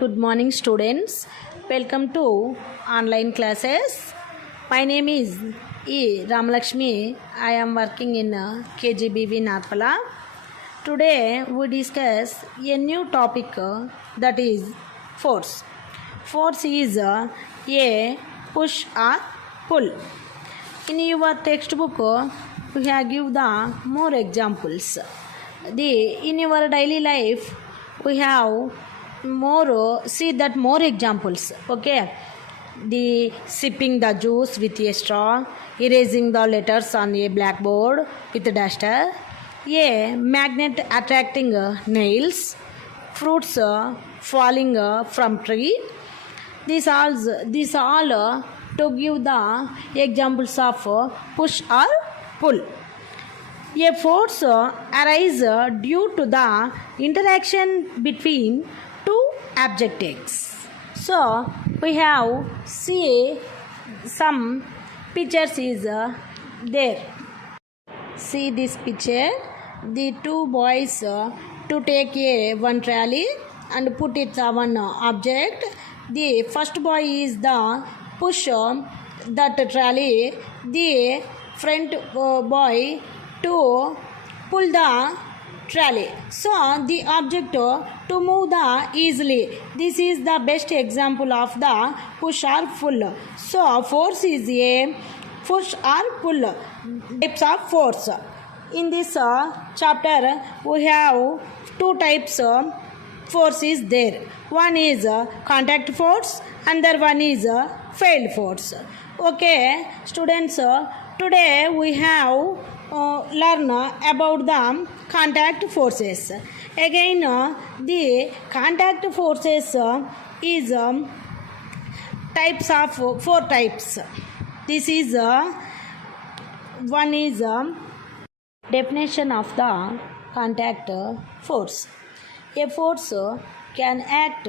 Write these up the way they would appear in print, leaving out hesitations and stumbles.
Good morning, students. Welcome to online classes. My name is E. Ramalakshmi. I am working in KGBV Narpala. Today we discuss a new topic that is force. Force is a push or pull. In your textbook, we have give the more examples. In your daily life, we have more examples. Okay, the sipping the juice with a straw, erasing the letters on a blackboard with a duster, a magnet attracting nails, fruits falling from tree. These all to give the examples of push or pull. A force arises due to the interaction between two objects. So we have see some pictures is there. See this picture. The two boys to take one trolley and put it on one object. The first boy is the push that trolley. The front boy to pull the trolley. So the object to move the easily. This is the best example of the push or pull. So force is a push or pull types of force. In this chapter we have two types of force is there. One is contact force, another one is field force. Okay, students, today we have learn about the contact forces. Again, the contact forces is types of four types. This is one is definition of the contact force. A force can act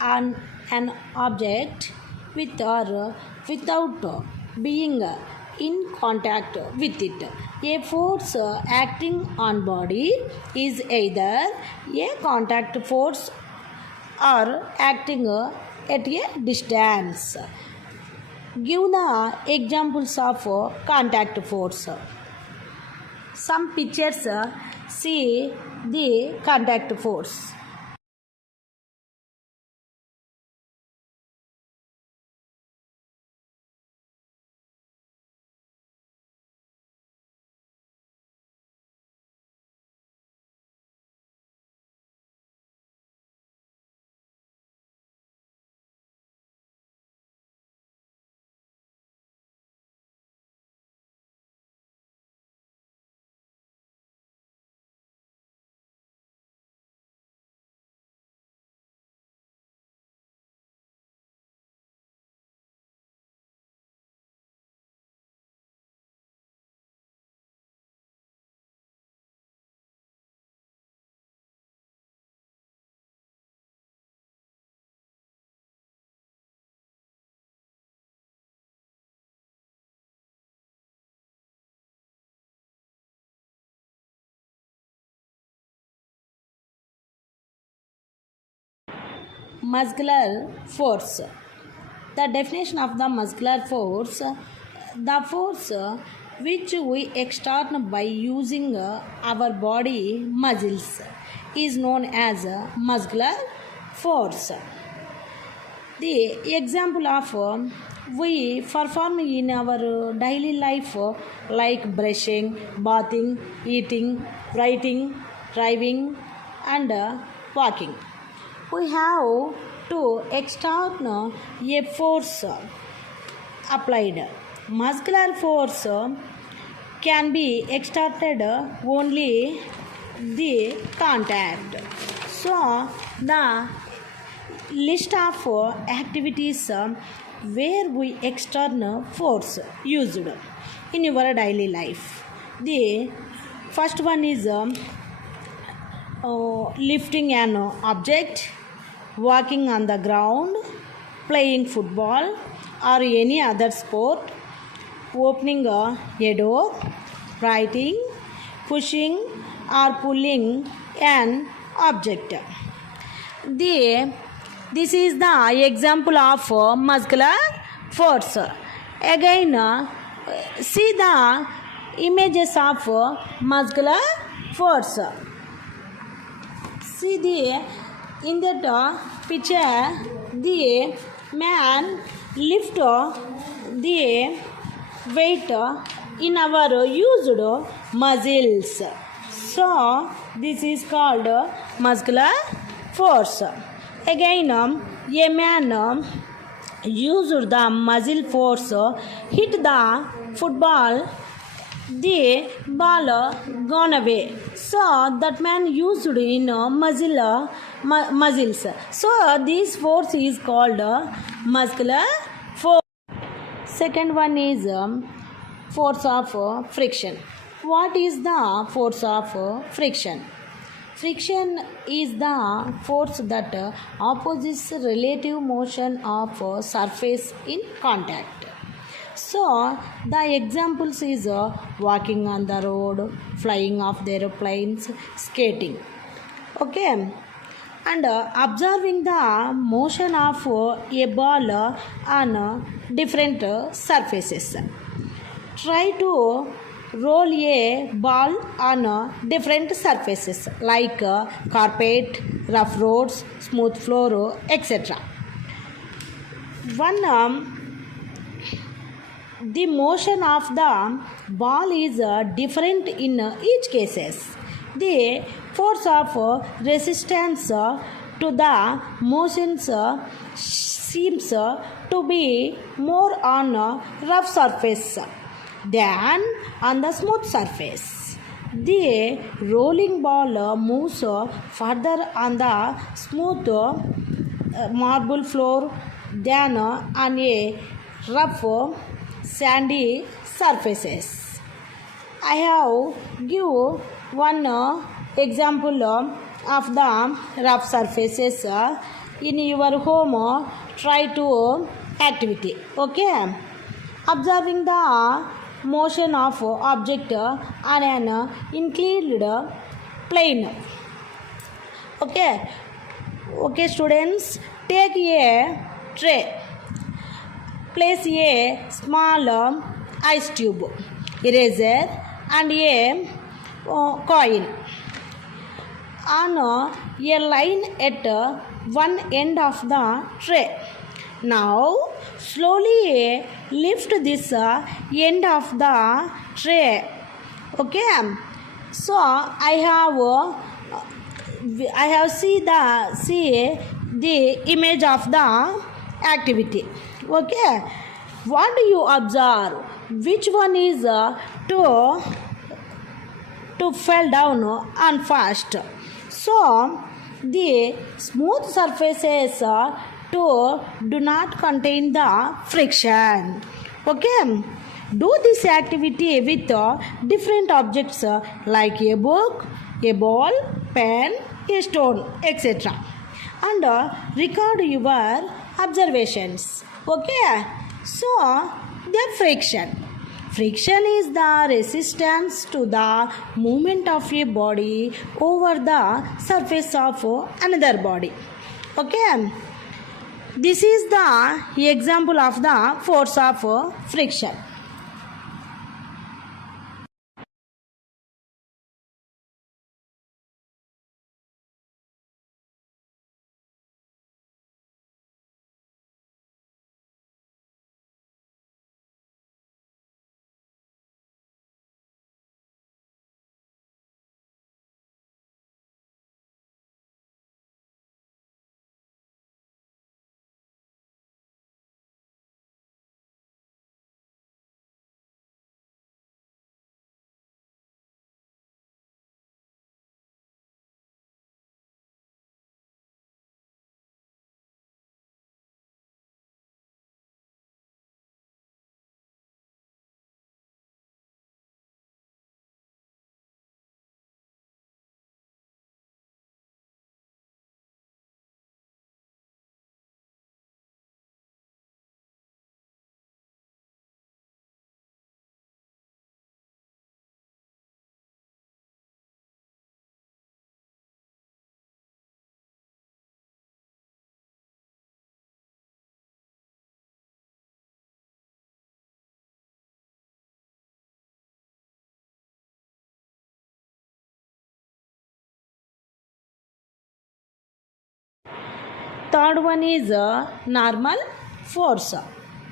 on an object with or without being in contact with it. A force acting on body is either a contact force or acting at a distance. Give the examples of contact force. Some pictures see the contact force. Muscular force. The definition of the muscular force: the force which we exert by using our body muscles is known as muscular force. The example of we perform in our daily life like brushing, bathing, eating, writing, driving and walking. We have to exert a force applied. Muscular force can be exerted only the contact. So the list of activities where we external force used in your daily life. The first one is lifting an object, walking on the ground, playing football or any other sport, opening a door, writing, pushing or pulling an object. The This is the example of muscular force. Again, see the images of muscular force. See in that picture, the man lift the weight in our used muscles. So this is called muscular force. Again, a man used the muscle force hit the football, the ball gone away. So that man used in muscles. So this force is called muscular force. Second one is force of friction. What is the force of friction? Friction is the force that opposes relative motion of surface in contact. So the examples is walking on the road, flying off the aeroplanes, skating. Okay, and observing the motion of a ball on different surfaces. Try to roll a ball on different surfaces like carpet, rough roads, smooth floor, etc. One the motion of the ball is different in each cases. The force of resistance to the motions seems to be more on rough surface than on the smooth surface. The rolling ball moves further on the smooth marble floor than on a rough sandy surfaces. I have give one example of the rough surfaces in your home. Try to activity. Okay, observing the motion of object on an inclined plane. Okay, students, take a tray. Place a small ice tube, eraser, and a coin on a line at one end of the tray. Now slowly lift this end of the tray. Okay, so I have see the image of the activity. Okay, what do you observe? Which one is to fall down and fast? So the smooth surfaces do not contain the friction. Okay, do this activity with different objects like a book, a ball, pen, a stone, etc. And record your observations. Okay, so the friction. Friction is the resistance to the movement of a body over the surface of another body. Okay, this is the example of the force of friction. third one is normal force.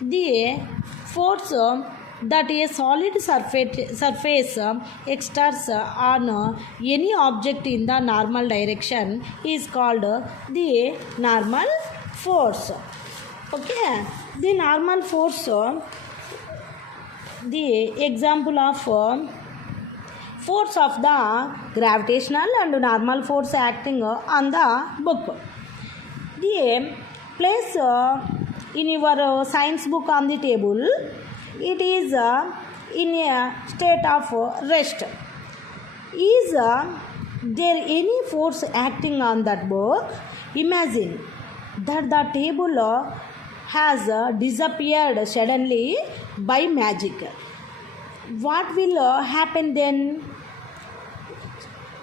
The force that a solid surface exerts on any object in the normal direction is called the normal force. Okay, the normal force, the example of force of the gravitational and normal force acting on the book. The place in your science book on the table, it is in a state of rest. Is there any force acting on that book? Imagine that the table has disappeared suddenly by magic. What will happen then?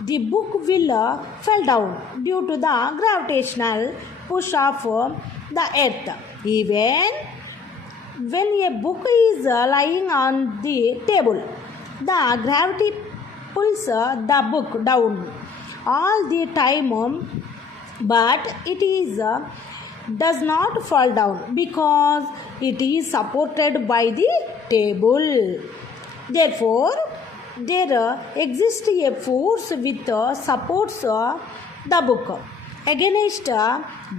The book will fall down due to the gravitational push of the earth. Even when a book is lying on the table, the gravity pulls the book down all the time, but it is does not fall down because it is supported by the table. Therefore, there exists a force which supports the book against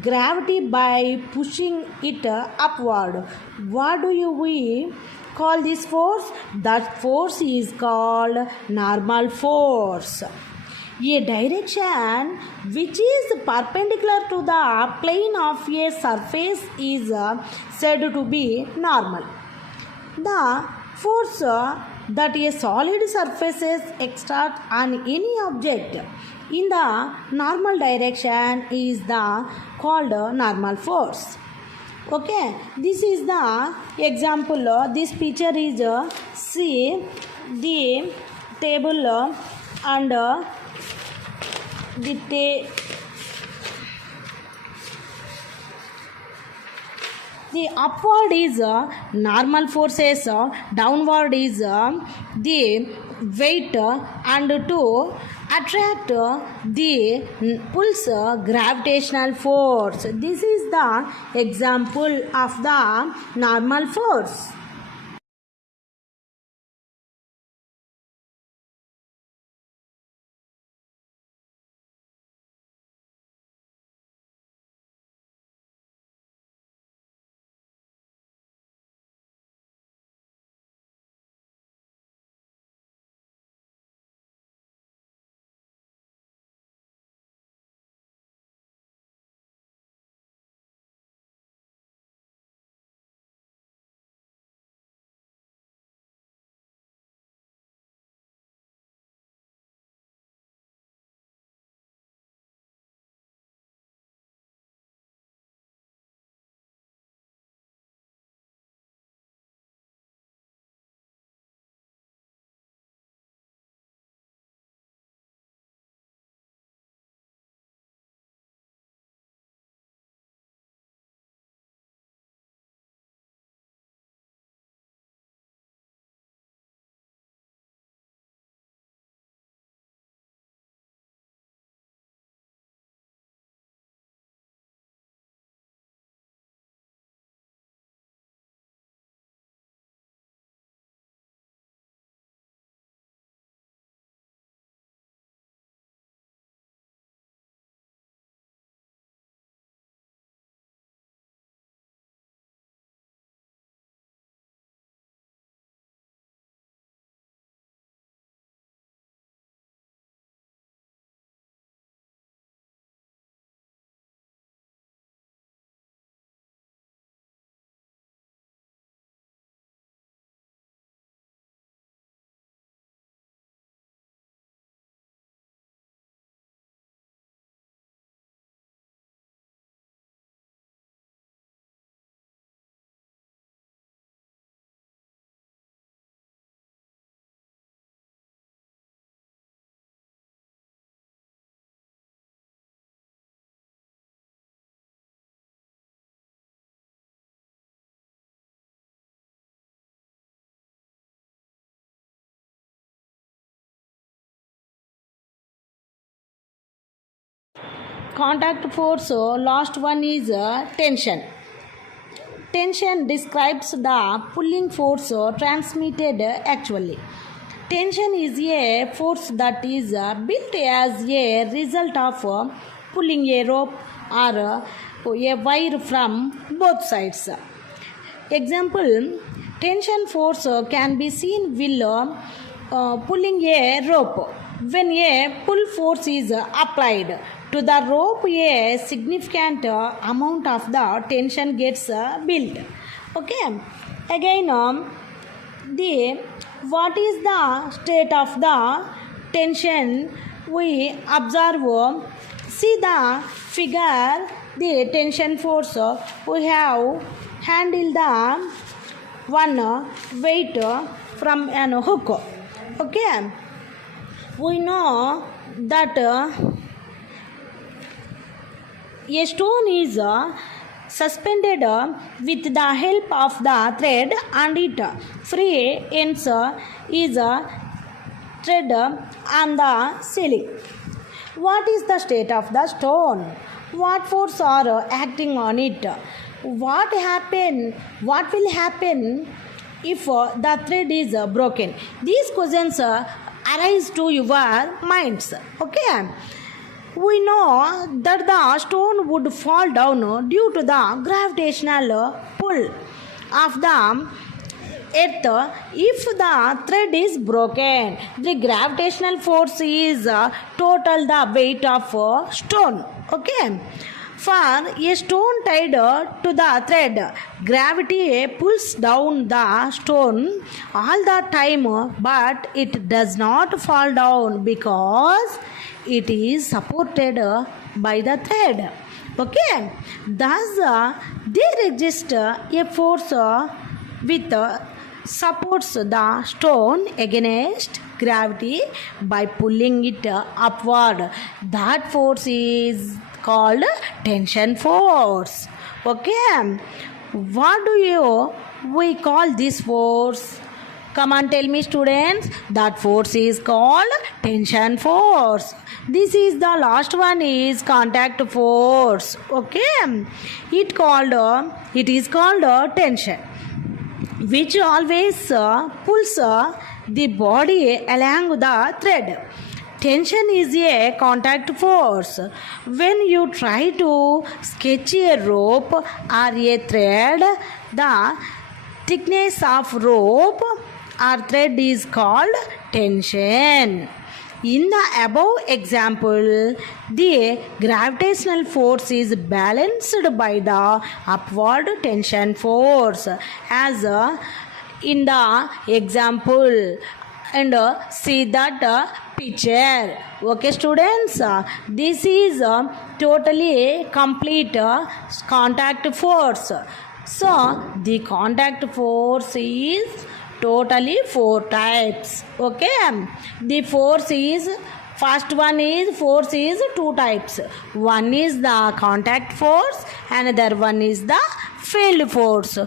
gravity by pushing it upward. What do we call this force? That force is called normal force. A direction which is perpendicular to the plane of a surface is said to be normal. The force that a solid surface exerts on any object in the normal direction is called normal force. Okay, this is the example. This picture is see the table and the upward is normal forces, downward is the weight, and to attract the pulse gravitational force. This is the example of the normal force. contact force, last one is tension. Tension describes the pulling force transmitted actually. Tension is a force that is built as a result of pulling a rope or a wire from both sides. Example, tension force can be seen while pulling a rope. When a pull force is applied to the rope, a significant amount of the tension gets built. Okay. Again, what is the state of the tension? We observe. See the figure. The tension force. We have handled the one weight from an hook. Okay. We know that a stone is suspended with the help of the thread, and it free ends is thread on the ceiling. What is the state of the stone? What force are acting on it? What will happen if the thread is broken? These questions arise to your minds. Okay. We know that the stone would fall down due to the gravitational pull of the earth if the thread is broken. The gravitational force is total the weight of stone. Okay. For a stone tied to the thread, gravity pulls down the stone all the time, but it does not fall down because it is supported by the thread. Okay. Thus, there exists a force with supports the stone against gravity by pulling it upward. That force is called tension force. Okay. What do we call this force? Come on, tell me, students. That force is called tension force. This is the last one is contact force. Okay. It is called tension, which always pulls the body along the thread. Tension is a contact force. When you try to sketch a rope or a thread, the thickness of rope or thread is called tension. In the above example, the gravitational force is balanced by the upward tension force, as in the example. And see that picture. Okay, students, this is totally complete contact force. So the contact force is totally 4 types. Okay, the force is first one is force is 2 types. One is the contact force, another one is the field force.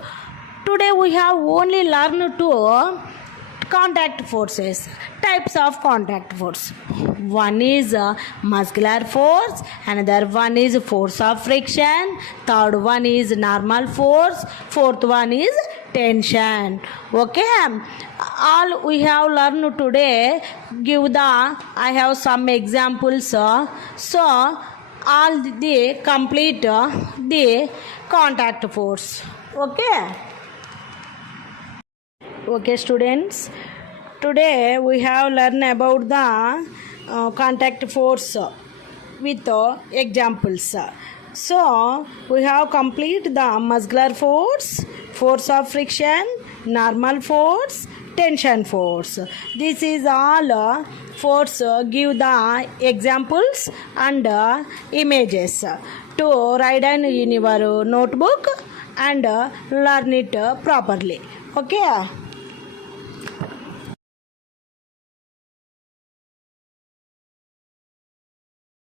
Today we have only learned to contact forces, types of contact force. One is muscular force, another one is force of friction, third one is normal force, fourth one is tension. Okay, all we have learned today. I have some examples. So all the complete the contact force. Okay, students, today we have learned about the contact force with examples. So we have complete the muscular force, force of friction, normal force, tension force. This is all force. Give the examples and images to write down in your notebook and learn it properly. Okay.